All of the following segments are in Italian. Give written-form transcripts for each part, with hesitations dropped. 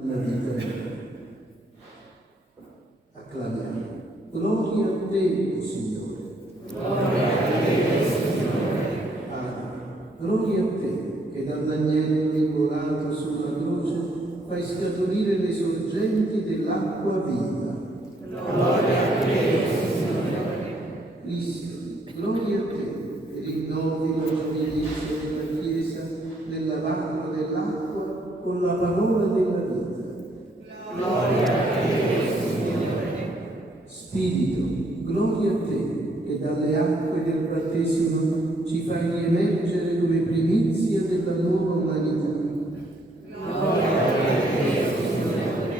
una vita nuova. Acclamiamo. Gloria a te, o Signore. Gloria a te, Signore. Gloria a te, che dall'agnello immolato sulla croce fai scaturire le sorgenti dell'acqua viva. Gloria a te, Signore. Cristo, gloria a te, che rinnovi la giovinezza della Chiesa nell'acqua dell'acqua con la parola della vita. Gloria a te, Signore. Spirito, gloria a te, che dalle acque del battesimo ci fai riemergere come primizia della nuova umanità. Gloria a te, Signore.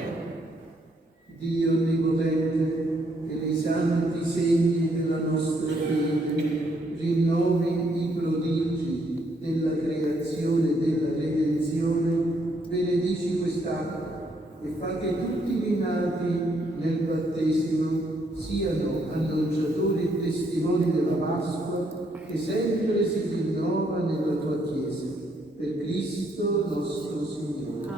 Dio Onnipotente, che nei santi segni della nostra fede rinnovi i prodigi della creazione e della redenzione, benedici quest'acqua e fa che tutti i rinati nel battesimo siano annunciatori e testimoni della Pasqua che sempre si rinnova nella tua Chiesa. Per Cristo nostro Signore.